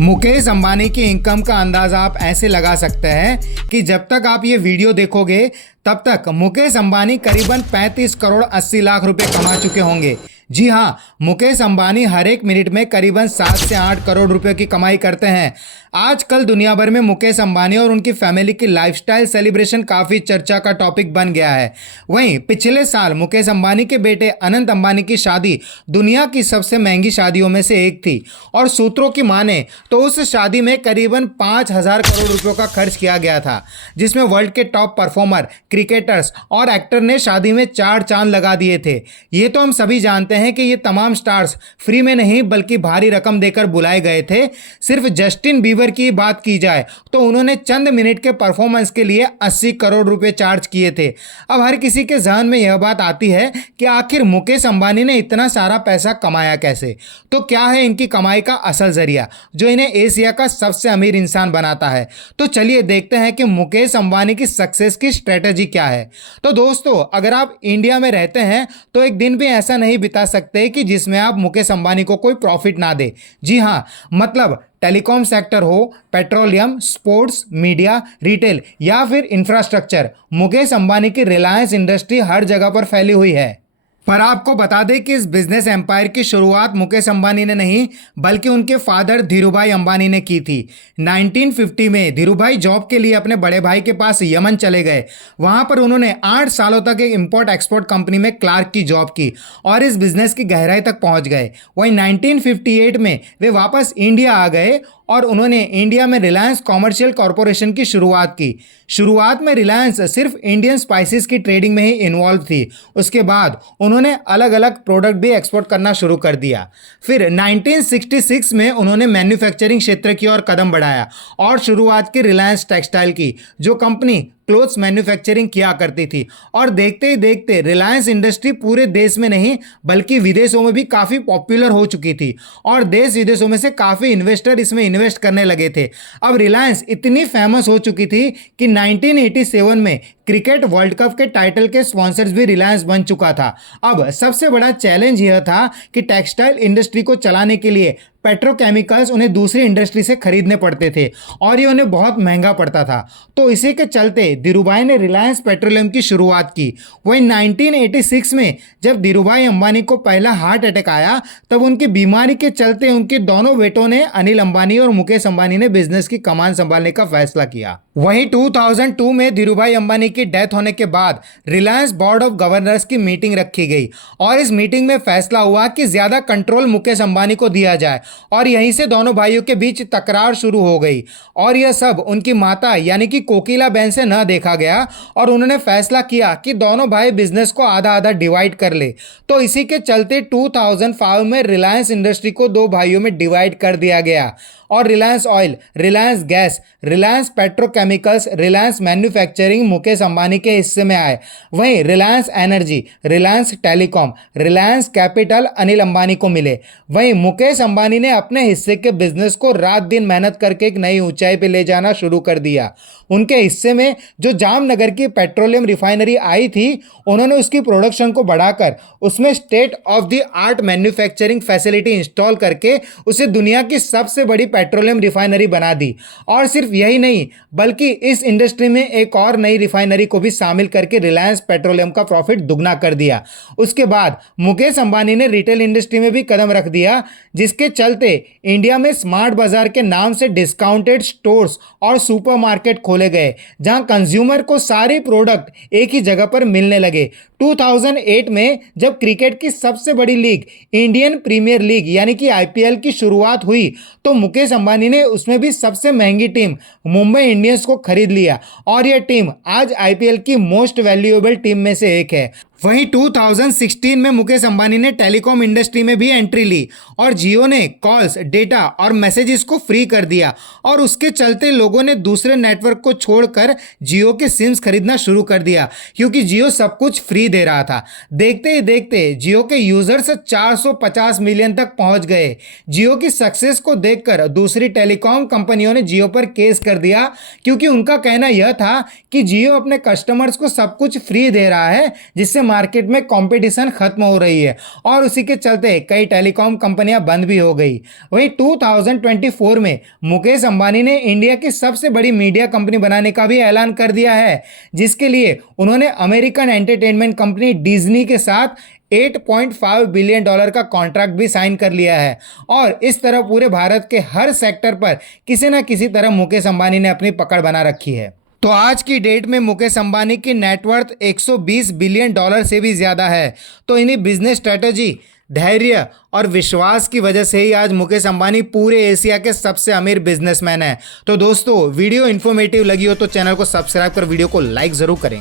मुकेश अंबानी की इनकम का अंदाजा आप ऐसे लगा सकते हैं कि जब तक आप ये वीडियो देखोगे तब तक मुकेश अंबानी करीबन 35 करोड़ 80 लाख रुपए कमा चुके होंगे। जी हाँ, मुकेश अंबानी हर एक मिनट में करीबन 7 से 8 करोड़ रुपए की कमाई करते हैं। आजकल दुनिया भर में मुकेश अंबानी और उनकी फैमिली की लाइफस्टाइल सेलिब्रेशन काफ़ी चर्चा का टॉपिक बन गया है। वहीं पिछले साल मुकेश अंबानी के बेटे अनंत अंबानी की शादी दुनिया की सबसे महंगी शादियों में से एक थी और सूत्रों की माने तो उस शादी में करीबन 5,000 करोड़ रुपयों का खर्च किया गया था, जिसमें वर्ल्ड के टॉप परफॉर्मर, क्रिकेटर्स और एक्टर ने शादी में 4 चांद लगा दिए थे। ये तो हम सभी जानते हैं कि ये तमाम स्टार्स फ्री में नहीं बल्कि भारी रकम देकर बुलाए गए थे। सिर्फ जस्टिन बीबर की बात की जाए तो उन्होंने चंद मिनट के परफॉर्मेंस के लिए 80 करोड़ रुपए चार्ज किए थे। अब हर किसी के जहन में यह बात आती है कि आखिर मुकेश अंबानी ने इतना सारा पैसा कमाया कैसे? तो क्या है इनकी कमाई का असल जरिया जो इन्हें एशिया का सबसे अमीर इंसान बनाता है? तो चलिए देखते हैं कि मुकेश अंबानी की सक्सेस की स्ट्रेटेजी क्या है। तो दोस्तों, अगर आप इंडिया में रहते हैं तो एक दिन भी ऐसा नहीं बिता सकते कि जिसमें आप मुकेश अंबानी को कोई प्रॉफिट ना दे। जी हाँ, मतलब टेलीकॉम सेक्टर हो, पेट्रोलियम, स्पोर्ट्स, मीडिया, रिटेल या फिर इंफ्रास्ट्रक्चर, मुकेश अंबानी की रिलायंस इंडस्ट्री हर जगह पर फैली हुई है। पर आपको बता दें कि इस बिजनेस एम्पायर की शुरुआत मुकेश अंबानी ने नहीं बल्कि उनके फादर धीरूभाई अंबानी ने की थी। 1950 में धीरूभाई जॉब के लिए अपने बड़े भाई के पास यमन चले गए। वहां पर उन्होंने 8 सालों तक एक इंपोर्ट एक्सपोर्ट कंपनी में क्लार्क की जॉब की और इस बिजनेस की गहराई तक पहुंच गए। वहीं 1958 में वे वापस इंडिया आ गए और उन्होंने इंडिया में रिलायंस कॉमर्शियल कॉरपोरेशन की शुरुआत की। शुरुआत में रिलायंस सिर्फ इंडियन स्पाइसेस की ट्रेडिंग में ही इन्वॉल्व थी। उसके बाद उन्होंने अलग अलग प्रोडक्ट भी एक्सपोर्ट करना शुरू कर दिया। फिर 1966 में उन्होंने मैन्युफैक्चरिंग क्षेत्र की ओर कदम बढ़ाया और शुरुआत की रिलायंस टेक्सटाइल की, जो कंपनी क्लोथ्स मैन्युफैक्चरिंग किया करती थी। और देखते ही देखते रिलायंस इंडस्ट्री पूरे देश में नहीं बल्कि विदेशों में भी काफ़ी पॉपुलर हो चुकी थी और देश विदेशों में से काफ़ी इन्वेस्टर इसमें इन्वेस्ट करने लगे थे। अब रिलायंस इतनी फेमस हो चुकी थी कि 1987 में क्रिकेट वर्ल्ड कप के टाइटल के स्पॉन्सर्स भी रिलायंस बन चुका था। अब सबसे बड़ा चैलेंज यह था कि टेक्सटाइल इंडस्ट्री को चलाने के लिए पेट्रोकेमिकल्स उन्हें दूसरी इंडस्ट्री से खरीदने पड़ते थे और ये उन्हें बहुत महंगा पड़ता था। तो इसी के चलते धीरूभाई ने रिलायंस पेट्रोलियम की शुरुआत की। वहीं 1986 में जब धीरूभाई अंबानी को पहला हार्ट अटैक आया तब उनकी बीमारी के चलते उनके दोनों बेटों ने, अनिल अंबानी और मुकेश अंबानी ने, बिजनेस की कमान संभालने का फैसला किया। वहीं 2002 में धीरूभाई अंबानी की डेथ होने के बाद रिलायंस बोर्ड ऑफ गवर्नर्स की मीटिंग रखी गई और इस मीटिंग में फैसला हुआ कि ज्यादा कंट्रोल मुकेश अंबानी को दिया जाए और यहीं से दोनों भाइयों के बीच तकरार शुरू हो गई। और यह सब उनकी माता यानी कि कोकिला बहन से न देखा गया और उन्होंने फैसला किया कि दोनों भाई बिजनेस को आधा आधा डिवाइड कर ले। तो इसी के चलते 2005 में रिलायंस इंडस्ट्री को 2 भाइयों में डिवाइड कर दिया गया और Reliance oil, Reliance gas, Reliance petrochemicals, Reliance manufacturing Mukesh Ambani के हिस्से में आए। वहीं Reliance energy, Reliance telecom, Reliance capital Anil Ambani को मिले। वहीं मुकेश अंबानी ने अपने हिस्से के बिजनेस को रात दिन मेहनत करके एक नई ऊंचाई पर ले जाना शुरू कर दिया। उनके हिस्से में जो जामनगर की पेट्रोलियम रिफाइनरी आई थी, उन्होंने उसकी प्रोडक्शन को बढ़ाकर उसमें state of the art manufacturing facility install करके उसे दुनिया की सबसे बड़ी पेट्रोलियम रिफाइनरी बना दी। और सिर्फ यही नहीं बल्कि इस इंडस्ट्री में एक और नई रिफाइनरी को भी शामिल करके रिलायंस पेट्रोलियम का प्रॉफिट दुगना कर दिया। उसके बाद मुकेश अंबानी ने रिटेल इंडस्ट्री में भी कदम रख दिया, जिसके चलते इंडिया में स्मार्ट बाजार के नाम से डिस्काउंटेड स्टोर्स और सुपरमार्केट खोले गए, जहां कंज्यूमर को सारे प्रोडक्ट एक ही जगह पर मिलने लगे। 2008 में जब क्रिकेट की सबसे बड़ी लीग इंडियन प्रीमियर लीग यानी कि आईपीएल की शुरुआत हुई तो मुकेश अंबानी ने उसमें भी सबसे महंगी टीम मुंबई इंडियंस को खरीद लिया और यह टीम आज आईपीएल की मोस्ट वैल्यूएबल टीम में से एक है। वहीं 2016 में मुकेश अंबानी ने टेलीकॉम इंडस्ट्री में भी एंट्री ली और जियो ने कॉल्स, डेटा और मैसेजेस को फ्री कर दिया और उसके चलते लोगों ने दूसरे नेटवर्क को छोड़कर जियो के सिम्स खरीदना शुरू कर दिया क्योंकि जियो सब कुछ फ्री दे रहा था। देखते ही देखते जियो के यूजर्स 450 मिलियन तक पहुंच गए। जियो की सक्सेस को देखकर दूसरी टेलीकॉम कंपनियों ने जियो पर केस कर दिया क्योंकि उनका कहना यह था कि जियो अपने कस्टमर्स को सब कुछ फ्री दे रहा है जिससे मार्केट में कंपटीशन खत्म हो रही है और उसी के चलते कई टेलीकॉम कंपनियां बंद भी हो गई। वहीं 2024 में मुकेश अंबानी ने इंडिया की सबसे बड़ी मीडिया कंपनी बनाने का भी ऐलान कर दिया है, जिसके लिए उन्होंने अमेरिकन एंटरटेनमेंट कंपनी डिज्नी के साथ $8.5 बिलियन का कॉन्ट्रैक्ट भी साइन कर लिया है। और इस तरह पूरे भारत के हर सेक्टर पर किसी न किसी तरह मुकेश अंबानी ने अपनी पकड़ बना रखी है। तो आज की डेट में मुकेश अंबानी की नेटवर्थ $120 बिलियन से भी ज़्यादा है। तो इन्हीं बिजनेस स्ट्रेटजी, धैर्य और विश्वास की वजह से ही आज मुकेश अंबानी पूरे एशिया के सबसे अमीर बिजनेसमैन हैं। तो दोस्तों, वीडियो इन्फॉर्मेटिव लगी हो तो चैनल को सब्सक्राइब कर वीडियो को लाइक ज़रूर करें।